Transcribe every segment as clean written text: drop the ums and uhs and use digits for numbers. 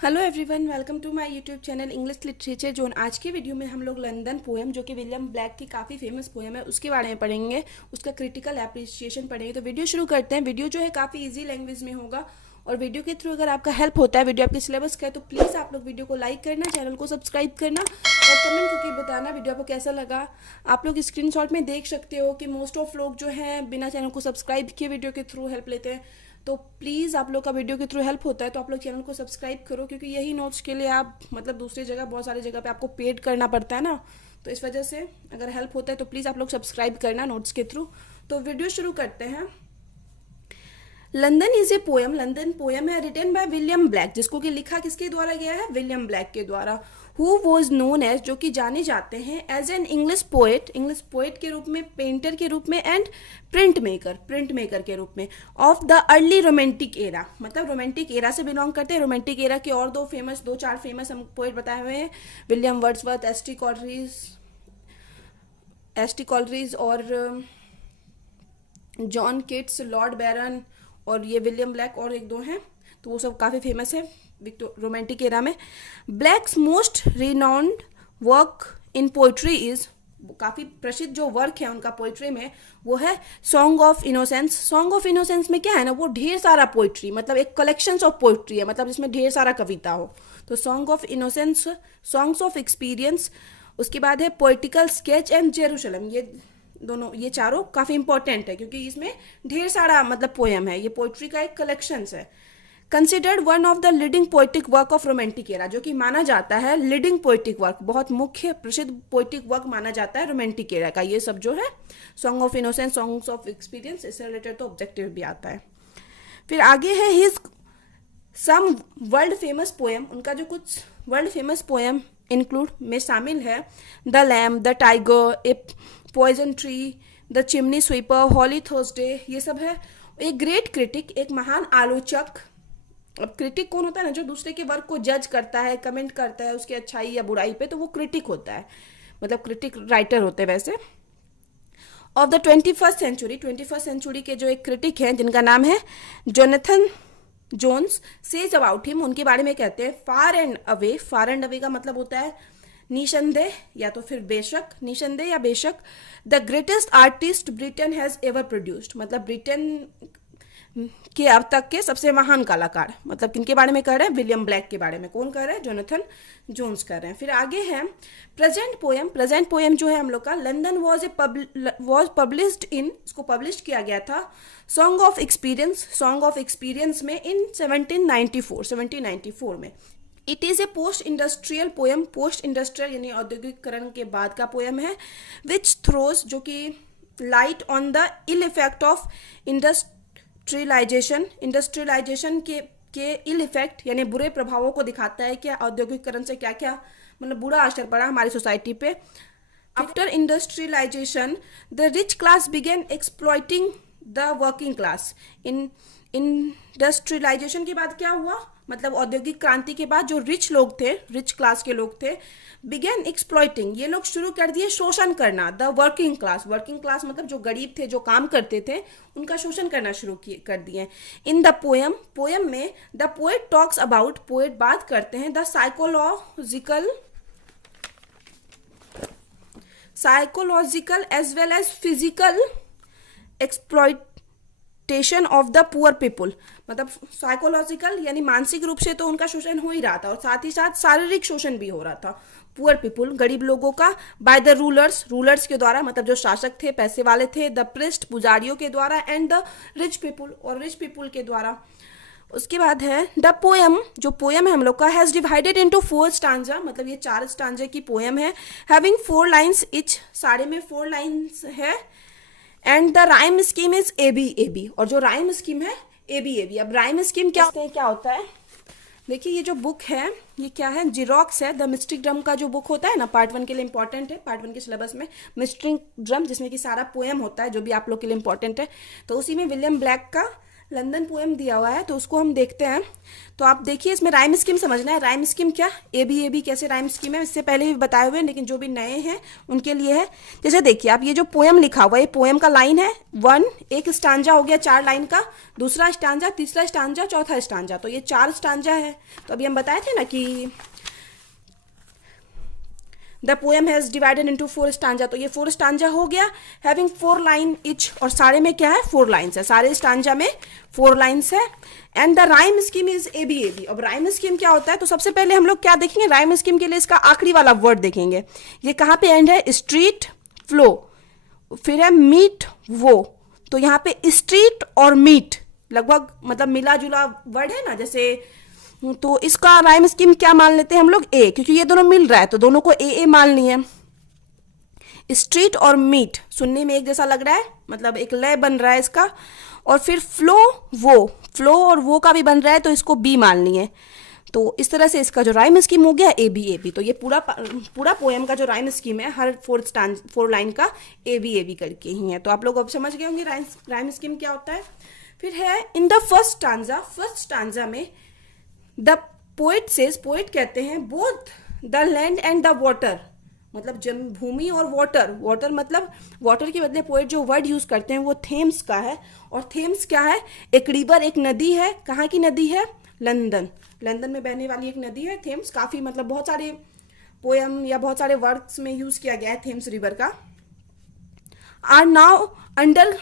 Hello everyone, welcome to my YouTube channel English literature zone. आज के video में हम लोग लंदन पोएम, जो कि विलियम ब्लैक की काफ़ी फेमस पोएम है, उसके बारे में पढ़ेंगे। उसका क्रिटिकल एप्रिसिएशन पढ़ेंगे। तो वीडियो शुरू करते हैं। वीडियो जो है काफ़ी इजी लैंग्वेज में होगा और वीडियो के थ्रू अगर आपका हेल्प होता है, वीडियो आपके सिलेबस का है, तो प्लीज़ आप लोग वीडियो को लाइक करना, चैनल को सब्सक्राइब करना और कमेंट करके बताना वीडियो आपको कैसा लगा। आप लोग स्क्रीनशॉट में देख सकते हो कि मोस्ट ऑफ लोग जो हैं बिना चैनल को सब्सक्राइब किए वीडियो के थ्रू हेल्प लेते हैं। तो प्लीज़ आप लोग का वीडियो के थ्रू हेल्प होता है तो आप लोग चैनल को सब्सक्राइब करो, क्योंकि यही नोट्स के लिए आप मतलब दूसरी जगह बहुत सारी जगह पे आपको पेड करना पड़ता है ना। तो इस वजह से अगर हेल्प होता है तो प्लीज़ आप लोग सब्सक्राइब करना नोट्स के थ्रू। तो वीडियो शुरू करते हैं। London is a poem. London poem है रिटन बाय विलियम ब्लैक, जिसको कि लिखा किसके द्वारा गया है? विलियम ब्लैक के द्वारा। हु वॉज नोन एज, जो कि जाने जाते हैं एज एन इंग्लिश पोएट के रूप में, पेंटर के रूप में, एंड प्रिंट मेकर के रूप में of the early romantic era. मतलब रोमांटिक एरा से बिलोंग करते हैं। रोमांटिक एरा के और दो चार फेमस हम पोएट बताए हुए हैं, William Wordsworth, S T Coleridge और जॉन किट्स, लॉर्ड बैरन और ये विलियम ब्लैक और एक दो हैं। तो वो सब काफ़ी फेमस है रोमांटिक एरा में। Blacks most renowned work in poetry is, काफ़ी प्रसिद्ध जो वर्क है उनका पोइट्री में वो है song of innocence. Song of innocence में क्या है ना, वो ढेर सारा पोइट्री, मतलब एक कलेक्शन ऑफ पोइट्री है, मतलब जिसमें ढेर सारा कविता हो। तो song of innocence, songs of experience, उसके बाद है पोइटिकल स्केच एंड जेरूशलम। ये चारों काफ़ी इंपॉर्टेंट है क्योंकि इसमें ढेर सारा मतलब पोएम है। ये पोइट्री का एक कलेक्शन है। Considered one of the leading poetic work of romantic era, जो कि माना जाता है लीडिंग पोइटिक वर्क, बहुत मुख्य प्रसिद्ध पोइटिक वर्क माना जाता है रोमांटिक एरा का। ये सब जो है song of innocence, songs of experience, इससे रिलेटेड तो ऑब्जेक्टिव भी आता है। फिर आगे है हिज सम वर्ल्ड फेमस पोएम। उनका जो कुछ वर्ल्ड फेमस पोएम इंक्लूड में शामिल है the lamb, the tiger, a poison tree, the chimney sweeper, holy Thursday. ये सब है। एक ग्रेट क्रिटिक, एक महान आलोचक। अब क्रिटिक कौन होता है ना, जो दूसरे के वर्क को जज करता है, कमेंट करता है उसकी अच्छाई या बुराई पे, तो वो क्रिटिक होता है, मतलब क्रिटिक राइटर होते हैं वैसे। ऑफ द 21st सेंचुरी के जो एक क्रिटिक हैं जिनका नाम है Jonathan Jones, says about him, उनके बारे में कहते हैं far and away. Far and away का मतलब होता है निसंदेह या तो फिर बेशक, निसंदेह या बेशक। The greatest artist Britain has ever produced, मतलब ब्रिटेन के अब तक के सबसे महान कलाकार, मतलब किनके बारे में कह रहे हैं? विलियम ब्लैक के बारे में। कौन कह रहे हैं? जोनाथन जोन्स कह रहे हैं। फिर आगे है प्रेजेंट पोएम। प्रेजेंट पोएम जो है हम लोग का, लंदन वॉज पब्लिश्ड इन, इसको पब्लिश किया गया था सॉन्ग ऑफ एक्सपीरियंस में इन 1794 में। It is a post industrial poem. Post industrial यानी औद्योगिकरण के बाद का पोएम है। विच थ्रोज, जो कि light on the ill effect of industrialisation के इल इफेक्ट यानी बुरे प्रभावों को दिखाता है कि औद्योगिकरण से क्या क्या मतलब बुरा असर पड़ा हमारी सोसाइटी पे। After industrialisation the rich class began exploiting the working class. Industrialisation के बाद क्या हुआ, मतलब औद्योगिक क्रांति के बाद जो रिच लोग थे, रिच क्लास के लोग थे, बिगेन एक्सप्लॉइटिंग, ये लोग शुरू कर दिए शोषण करना। द वर्किंग क्लास मतलब जो गरीब थे, जो काम करते थे, उनका शोषण करना शुरू कर दिए। इन द पोएम में the poet talks about, poet बात करते हैं the psychological as well as physical exploitation of the poor people. मतलब साइकोलॉजिकल यानी मानसिक रूप से तो उनका शोषण हो ही रहा था और साथ ही साथ शारीरिक शोषण भी हो रहा था पुअर पीपुल, गरीब लोगों का, बाय द रूलर्स के द्वारा, मतलब जो शासक थे, पैसे वाले थे, द प्रिस्ट, पुजारियों के द्वारा, एंड द रिच पीपुल, और रिच पीपुल के द्वारा। उसके बाद है द पोएम, जो पोएम है हम लोग का, हैज डिवाइडेड इनटू 4 स्टांजा, मतलब ये 4 स्टांजे की पोएम है। हैविंग 4 लाइन्स इच, सारे में 4 लाइन्स है। And the rhyme scheme is A B, और जो राइम स्कीम है ए बी। अब राइम स्कीम क्या होता है? देखिए ये जो बुक है ये क्या है? जिरोक्स है। द मिस्टिक ड्रम का जो बुक होता है ना, पार्ट 1 के लिए इंपॉर्टेंट है, पार्ट 1 के सिलेबस में मिस्टिक ड्रम, जिसमें कि सारा पोएम होता है जो भी आप लोग के लिए इंपॉर्टेंट है। तो उसी में विलियम ब्लैक का लंदन पोएम दिया हुआ है तो उसको हम देखते हैं। तो आप देखिए, इसमें राइम स्कीम समझना है। राइम स्कीम क्या, ए बी कैसे राइम स्कीम है, इससे पहले भी बताए हुए हैं, लेकिन जो भी नए हैं उनके लिए है। जैसे देखिए आप, ये जो पोएम लिखा हुआ है, ये पोएम का लाइन है 1, एक स्टांजा हो गया 4 लाइन का, दूसरा स्टांजा, तीसरा स्टांजा, चौथा स्टांजा, तो ये 4 स्टांजा है। तो अभी हम बताए थे ना कि the poem has divided into 4 stanza, तो ये 4 स्टांजा हो गया, हैविंग 4 लाइन इच, और सारे में क्या है 4 लाइन्स है, सारे स्टांजा में 4 लाइन्स है। And the rhyme scheme is A B. अब राइम स्कीम क्या होता है, तो सबसे पहले हम लोग क्या देखेंगे, राइम स्कीम के लिए इसका आखिरी वाला वर्ड देखेंगे। ये कहाँ पे एंड है, स्ट्रीट फ्लो, फिर है मीट वो, तो यहाँ पे स्ट्रीट और मीट लगभग मतलब मिला जुला वर्ड है ना, जैसे, तो इसका राइम स्कीम क्या मान लेते हैं हम लोग, ए, क्योंकि ये दोनों मिल रहा है तो दोनों को ए मान लिए। स्ट्रीट और मीट सुनने में एक जैसा लग रहा है, मतलब एक लय बन रहा है इसका। और फिर फ्लो वो, फ्लो और वो का भी बन रहा है तो इसको बी मान लिए। तो इस तरह से इसका जो राइम स्कीम हो गया ए बी। तो ये पूरा पोएम का जो राइम स्कीम है, हर 4 लाइन का ए बी करके ही है। तो आप लोग अब समझ गए होंगे राइम स्कीम क्या होता है। फिर है इन द फर्स्ट स्टांजा में द पोएट सेज, पोएट कहते हैं, both the land and the water, मतलब भूमि और वाटर मतलब वाटर के बदले पोएट जो वर्ड यूज करते हैं वो थेम्स का है। और थेम्स क्या है, एक रिवर, एक नदी है। कहाँ की नदी है, लंदन में बहने वाली एक नदी है थेम्स। काफी मतलब बहुत सारे पोएम या बहुत सारे वर्क्स में यूज किया गया है थेम्स रिवर का। Are now under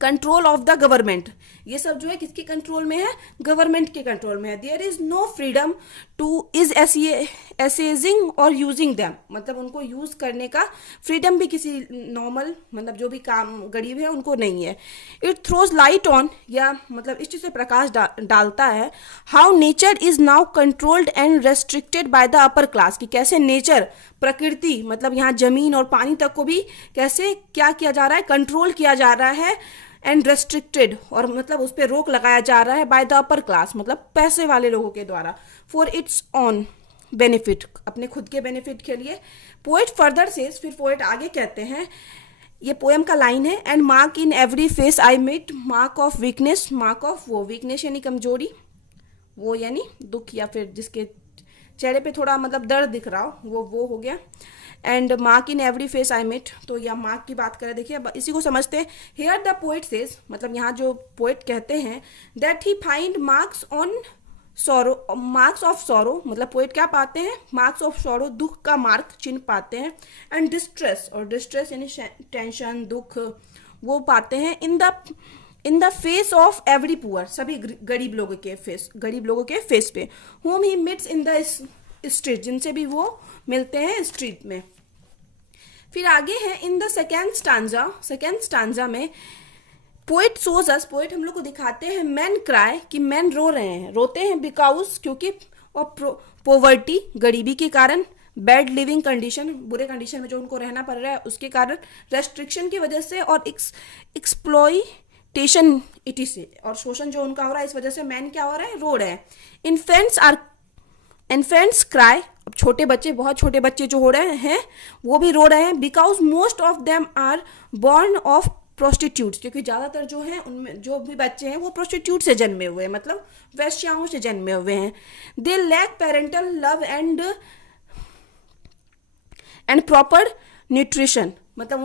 control of the government, ये सब जो है किसके कंट्रोल में है, गवर्नमेंट के कंट्रोल में है। There is no freedom to is accessing और यूजिंग दैम, मतलब उनको यूज करने का फ्रीडम भी किसी नॉर्मल मतलब जो भी काम गरीब है उनको नहीं है। इट थ्रोज लाइट ऑन, या मतलब इस चीज से प्रकाश डालता है, how nature is now controlled and restricted by the upper class, कि कैसे नेचर, प्रकृति, मतलब यहाँ जमीन और पानी तक को भी कैसे क्या किया जा रहा है, कंट्रोल किया जा रहा है, एंड रेस्ट्रिक्टेड, और मतलब उस पर रोक लगाया जा रहा है, बाय द अपर क्लास, मतलब पैसे वाले लोगों के द्वारा, फॉर इट्स ऑन बेनिफिट, अपने खुद के बेनिफिट के लिए। पोएट फर्दर सेज, फिर पोएट आगे कहते हैं, ये पोएम का लाइन है, and mark in every face I meet mark of weakness, mark of वो, वीकनेस यानी कमजोरी, वो यानी दुख, या फिर जिसके चेहरे पे थोड़ा मतलब दर्द दिख रहा हो वो हो गया। And mark in every face I met, तो यह मार्क की बात करें, देखिए इसी को समझते हैं। हेयर द पोएट सेज, मतलब यहाँ जो पोएट कहते हैं, that he find marks on sorrow, marks of sorrow, मतलब पोएट क्या पाते हैं, मार्क्स ऑफ सॉरो, दुख का मार्क चिन्ह पाते हैं। एंड डिस्ट्रेस, और डिस्ट्रेस यानी टेंशन, दुख, वो पाते हैं in the face of every poor, सभी गरीब लोगों के फेस पे। Home he meets in the street, जिनसे भी वो मिलते हैं स्ट्रीट में। फिर आगे है इन द सेकेंड स्टांजा में पोएट सोज अस, पोएट हम लोग को दिखाते हैं, मैन क्राई, कि मैन रोते हैं बिकॉज, क्योंकि, और पोवर्टी, गरीबी के कारण, बैड लिविंग कंडीशन, बुरे कंडीशन में जो उनको रहना पड़ रहा है उसके कारण, रेस्ट्रिक्शन की वजह से, और एक्सप्लॉयटेशन इटी से, और शोषण जो उनका हो रहा है इस वजह से मैन क्या हो रहा है, रो रहे हैं। इन्फेंट्स क्राई, अब छोटे बच्चे, बहुत छोटे बच्चे जो हो रहे हैं वो भी रो रहे हैं, because most of them are born of prostitutes, क्योंकि ज़्यादातर जो हैं उनमें जो भी बच्चे हैं वो प्रोस्टिट्यूट से जन्मे हुए हैं, मतलब वैश्याओं से जन्मे हुए हैं। They lack parental love and proper nutrition, मतलब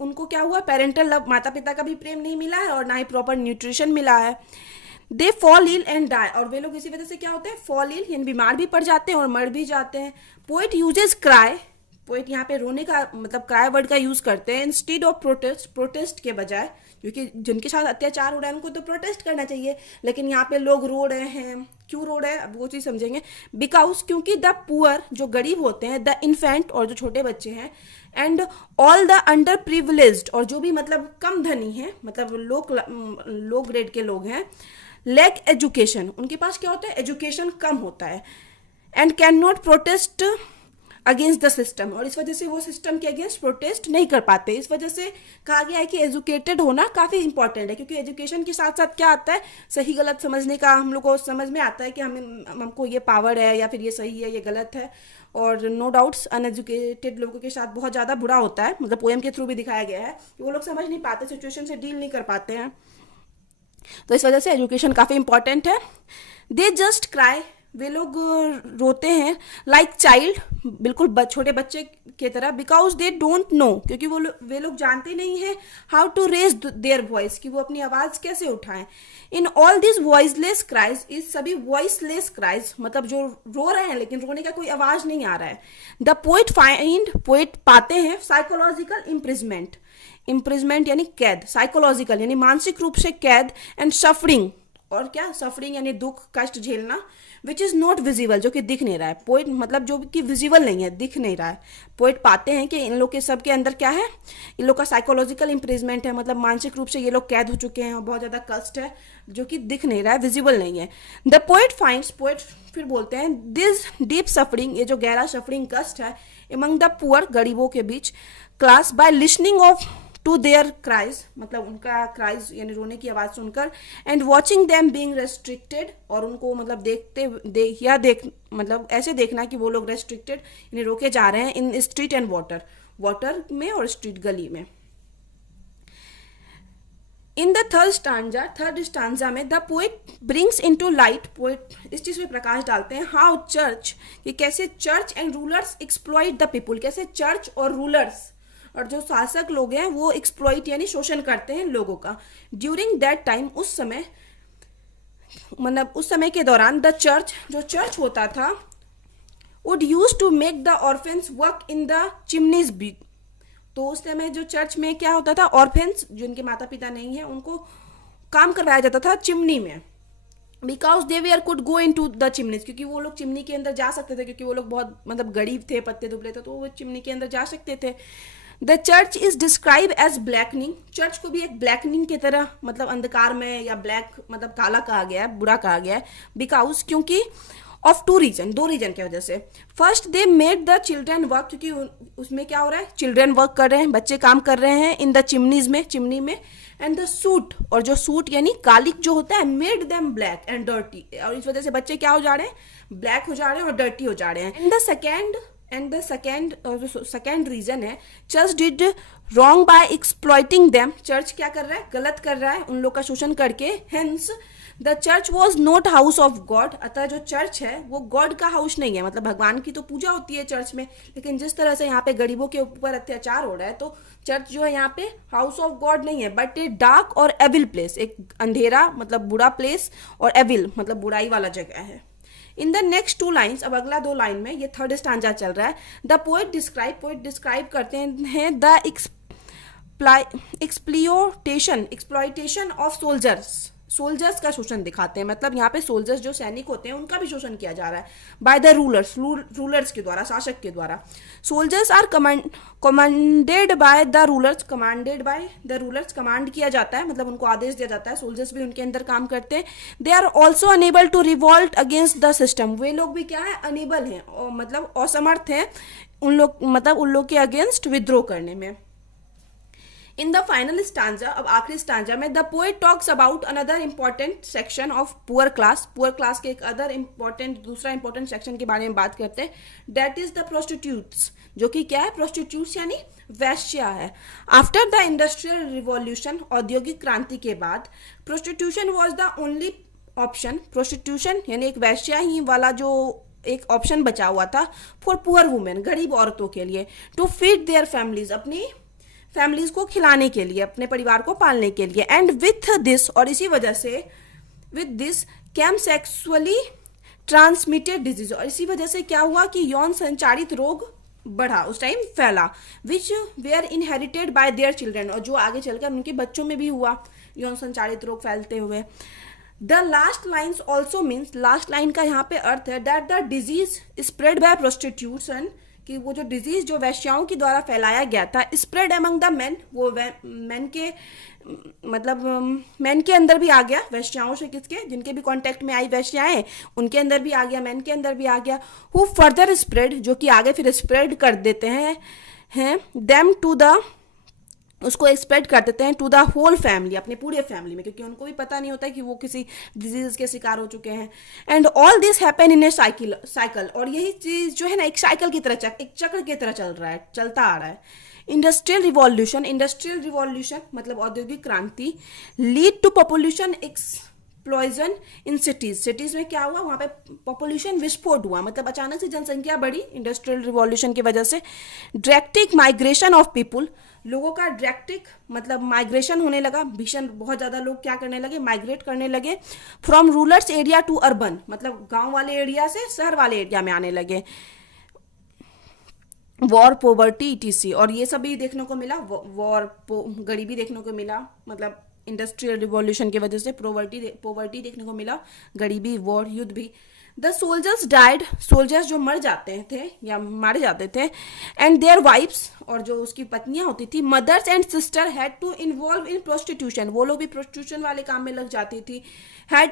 उनको क्या हुआ, पेरेंटल लव, माता पिता का भी प्रेम नहीं मिला है और ना ही प्रॉपर न्यूट्रिशन मिला है। They fall ill and die, और वे लोग इसी वजह से क्या होते हैं, फॉल इल यानी बीमार भी पड़ जाते हैं और मर भी जाते हैं। पोएट यूजेस क्राई, पोएट यहाँ पे रोने का मतलब क्राई वर्ड का यूज करते हैं, इंस्टीड ऑफ प्रोटेस्ट के बजाय, क्योंकि जिनके साथ अत्याचार हो रहा है उनको तो प्रोटेस्ट करना चाहिए, लेकिन यहाँ पे लोग रो रहे हैं, क्यों रो रहे हैं अब वो चीज़ समझेंगे। बिकॉज, क्योंकि द पुअर, जो गरीब होते हैं, द इन्फेंट, और जो छोटे बच्चे हैं, and all the under privileged, और जो भी मतलब कम धनी है, मतलब लो ग्रेड के लोग हैं, लैक एजुकेशन, उनके पास क्या होता है, एजुकेशन कम होता है, and can not protest against the system, और इस वजह से वो सिस्टम के अगेंस्ट प्रोटेस्ट नहीं कर पाते। इस वजह से कहा गया है कि एजुकेटेड होना काफ़ी इंपॉर्टेंट है, क्योंकि एजुकेशन के साथ साथ क्या आता है, सही गलत समझने का, हम लोग को समझ में आता है कि हमको ये पावर है या फिर ये सही है ये गलत है। और नो डाउट्स अनएजुकेटेड लोगों के साथ बहुत ज़्यादा बुरा होता है, मतलब पोएम के थ्रू भी दिखाया गया है कि वो लोग समझ नहीं पाते, सिचुएशन से डील नहीं कर पाते हैं। तो इस वजह से एजुकेशन काफ़ी इंपॉर्टेंट है। दे जस्ट क्राई, वे लोग रोते हैं, लाइक चाइल्ड, बिल्कुल छोटे बच्चे की तरह, बिकॉज दे डोंट नो, क्योंकि वे लोग जानते नहीं हैं how to raise their voice, कि वो अपनी आवाज़ कैसे उठाएं। In all this voiceless cries, इस सभी वॉइसलेस क्राइज मतलब जो रो रहे हैं लेकिन रोने का कोई आवाज़ नहीं आ रहा है। द पोइट फाइंड, पोइट पाते हैं साइकोलॉजिकल इम्प्रिजमेंट, इम्प्रिजमेंट यानी कैद, साइकोलॉजिकल यानी मानसिक रूप से कैद, एंड सफरिंग, और क्या सफरिंग यानी दुख कष्ट झेलना, विच इज़ नॉट विजिबल, जो कि दिख नहीं रहा है। पोइट मतलब जो कि विजिबल नहीं है, दिख नहीं रहा है। पोइट पाते हैं कि इन लोग के सब के अंदर क्या है, इन लोग का साइकोलॉजिकल इम्प्रिजमेंट है, मतलब मानसिक रूप से ये लोग कैद हो चुके हैं और बहुत ज़्यादा कष्ट है जो कि दिख नहीं रहा है, विजिबल नहीं है। द पोइट फाइंड्स, पोइट फिर बोलते हैं, दिस डीप सफरिंग, ये जो गहरा सफरिंग कष्ट है, एमंग द पुअर, गरीबों के बीच, class, by listening of to their cries, मतलब उनका क्राइज यानी रोने की आवाज़ सुनकर, and watching them being restricted, और उनको मतलब मतलब ऐसे देखना कि वो लोग रेस्ट्रिक्टेड यानी रोके जा रहे हैं, in street and water, water में और स्ट्रीट गली में। इन द थर्ड स्टांजा में the poet brings in to light, poet इस चीज़ में प्रकाश डालते हैं, हाउ चर्च, कि कैसे church and rulers exploit the people, कैसे चर्च और रूलर्स और जो शासक लोग हैं वो एक्सप्लॉइट यानी शोषण करते हैं लोगों का। ड्यूरिंग दैट टाइम, उस समय, मतलब उस समय के दौरान, द चर्च, जो चर्च होता था, would use to make the orphans work in the chimneys be, तो उस समय जो चर्च में क्या होता था, ऑर्फेंस जिनके माता पिता नहीं है उनको काम करवाया जाता था चिमनी में, because they were could go in to the chimneys, क्योंकि वो लोग चिमनी के अंदर जा सकते थे, क्योंकि वो लोग बहुत मतलब गरीब थे, पत्ते दुबले थे, तो वो चिमनी के अंदर जा सकते थे। The church is describe as blackening, church को भी एक ब्लैकनिंग की तरह मतलब अंधकार में या ब्लैक मतलब काला कहा गया है, बुरा कहा गया है, बिकॉज क्योंकि ऑफ टू रीजन, दो रीजन की वजह से। First, they made the children work, क्योंकि उसमें क्या हो रहा है, चिल्ड्रन वर्क कर रहे हैं, बच्चे काम कर रहे हैं, इन द चिमनीज में, चिमनी में, एंड द सूट, और जो सूट यानी कालिक जो होता है, made them black and dirty, और इस वजह से बच्चे क्या हो जा रहे हैं, ब्लैक हो जा रहे हैं और डर्टी हो जा रहे हैं। एंड द सेकेंड रीजन है, church did wrong by exploiting them, church क्या कर रहा है, गलत कर रहा है उन लोग का शोषण करके। Hence the church was not house of God, अतः जो चर्च है वो गॉड का हाउस नहीं है, मतलब भगवान की तो पूजा होती है चर्च में, लेकिन जिस तरह से यहाँ पे गरीबों के ऊपर अत्याचार हो रहा है, तो चर्च जो है यहाँ पे हाउस ऑफ गॉड नहीं है, बट ए डार्क और एविल प्लेस, एक अंधेरा मतलब बुरा प्लेस, और एविल मतलब बुराई वाला जगह है। In the next two lines, अब अगला दो लाइन में, ये थर्ड स्टांजा चल रहा है, द पोइट डिस्क्राइब करते हैं द एक्सप्लॉइटेशन ऑफ सोल्जर्स का शोषण दिखाते हैं, मतलब यहाँ पे सोल्जर्स जो सैनिक होते हैं उनका भी शोषण किया जा रहा है बाय द रूलर्स के द्वारा, शासक के द्वारा। Soldiers are commanded by the rulers, command किया जाता है, मतलब उनको आदेश दिया जाता है, सोल्जर्स भी उनके अंदर काम करते हैं। They are also unable to revolt against the system, वे लोग भी क्या है, अनेबल हैं, और मतलब असमर्थ हैं उन लोग के अगेंस्ट विद्रोह करने में। इन द फाइनल स्टांजा, अब आखिरी स्टांजा में, the poet talks about another important section of poor class के एक दूसरा इंपॉर्टेंट सेक्शन के बारे में बात करते हैं, दैट इज द प्रोस्टिट्यूट्स, जो कि क्या है, प्रोस्टिट्यूट्स यानी वैश्या है। आफ्टर द इंडस्ट्रियल रिवॉल्यूशन, औद्योगिक क्रांति के बाद, prostitution was the only option, prostitution यानी एक वैश्या ही वाला जो एक ऑप्शन बचा हुआ था फॉर पुअर वुमेन, गरीब औरतों के लिए, टू फीड देयर फैमिलीज, अपनी फैमिलीज को खिलाने के लिए, अपने परिवार को पालने के लिए। एंड विथ दिस, और इसी वजह से, with this came sexually transmitted disease, और इसी वजह से क्या हुआ कि यौन संचारित रोग बढ़ा, उस टाइम फैला, which were inherited by their children, और जो आगे चलकर उनके बच्चों में भी हुआ यौन संचारित रोग फैलते हुए। The last lines also means, last line का यहाँ पे अर्थ है, that the disease spread by prostitution, कि वो जो डिजीज जो वैश्याओं के द्वारा फैलाया गया था, स्प्रेड अमंग द मेन, वो मेन के अंदर भी आ गया, वैश्याओं से किसके, जिनके भी कांटेक्ट में आई वैश्याएं, उनके अंदर भी आ गया, मेन के अंदर भी आ गया। हु फर्दर स्प्रेड, जो कि आगे फिर स्प्रेड कर देते हैं देम टू द, उसको स्प्रेड कर देते हैं टू द होल फैमिली, अपने पूरे फैमिली में, क्योंकि उनको भी पता नहीं होता कि वो किसी डिजीज के शिकार हो चुके हैं। And all this happen in A cycle, और यही चीज जो है ना एक साइकिल की तरह, एक चक्र की तरह चलता आ रहा है। इंडस्ट्रियल रिवॉल्यूशन मतलब औद्योगिक क्रांति lead to population explosion in cities में क्या हुआ, वहां पे पॉपुलेशन विस्फोट हुआ, मतलब अचानक से जनसंख्या बढ़ी इंडस्ट्रियल रिवॉल्यूशन की वजह से। ड्रैक्टिक माइग्रेशन ऑफ पीपुल, लोगों का ड्रैक्टिक मतलब माइग्रेशन होने लगा, भीषण बहुत ज़्यादा लोग क्या करने लगे, माइग्रेट करने लगे from rural area to urban, मतलब गांव वाले एरिया से शहर वाले एरिया में आने लगे। वॉर, पॉवर्टी, ईटीसी, और ये सब भी देखने को मिला, वॉर, गरीबी देखने को मिला, मतलब इंडस्ट्रियल रिवॉल्यूशन की वजह से पॉवर्टी देखने को मिला, गरीबी, वॉर, युद्ध भी। द सोल्जर्स डाइड, सोल्जर्स जो मर जाते थे या मारे जाते थे, एंड देयर वाइफ्स, और जो उसकी पत्नियां होती थी, mothers and sister had to involve in prostitution, वो लोग भी प्रोस्टिट्यूशन वाले काम में लग जाती थी, had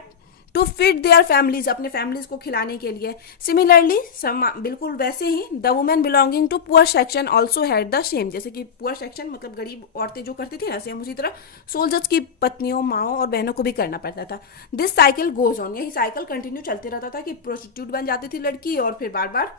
to feed their families, अपने फैमिलीज को खिलाने के लिए। सिमिलरली बिल्कुल वैसे ही the women belonging to poor section also had the same, जैसे कि पुअर सेक्शन मतलब गरीब औरतें जो करती थी ना, सेम उसी तरह सोल्जर्स की पत्नियों, माओ और बहनों को भी करना पड़ता था। दिस साइकिल गोज ऑन, यही साइकिल कंटिन्यू चलते रहता था कि प्रोस्टिट्यूट बन जाती थी लड़की और फिर बार बार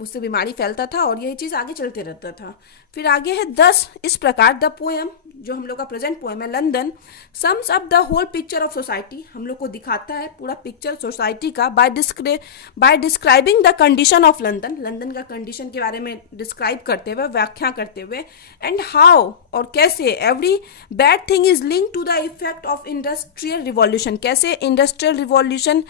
उससे बीमारी फैलता था और यही चीज़ आगे चलते रहता था। फिर आगे है 10, इस प्रकार द पोएम, जो हम लोग का प्रेजेंट पोएम है London, sums up the whole picture of society, हम लोग को दिखाता है पूरा पिक्चर सोसाइटी का by describing the condition of London, London का कंडीशन के बारे में डिस्क्राइब करते हुए, व्याख्या करते हुए, एंड हाउ और कैसे every bad thing is link to the effect of industrial revolution, कैसे इंडस्ट्रियल रिवॉल्यूशन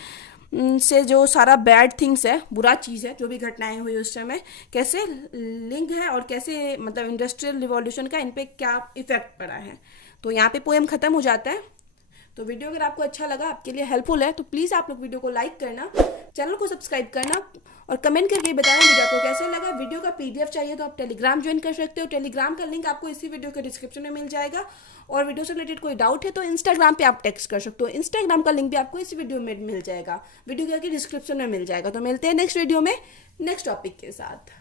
से जो सारा बैड थिंग्स है, बुरा चीज़ है, जो भी घटनाएं हुई उस समय कैसे लिंक है और कैसे मतलब इंडस्ट्रियल रिवॉल्यूशन का इन पे क्या इफेक्ट पड़ा है। तो यहाँ पे पोएम खत्म हो जाता है। तो वीडियो अगर आपको अच्छा लगा, आपके लिए हेल्पफुल है, तो प्लीज़ आप लोग वीडियो को लाइक करना, चैनल को सब्सक्राइब करना और कमेंट करके बताना वीडियो आपको कैसे लगा। वीडियो का पीडीएफ चाहिए तो आप टेलीग्राम ज्वाइन कर सकते हो, टेलीग्राम का लिंक आपको इसी वीडियो के डिस्क्रिप्शन में मिल जाएगा। और वीडियो से रिलेटेड कोई डाउट है तो इंस्टाग्राम पे आप टेक्स्ट कर सकते हो, इंस्टाग्राम का लिंक भी आपको इसी वीडियो में मिल जाएगा, वीडियो के डिस्क्रिप्शन में मिल जाएगा। तो मिलते हैं नेक्स्ट वीडियो में नेक्स्ट टॉपिक के साथ।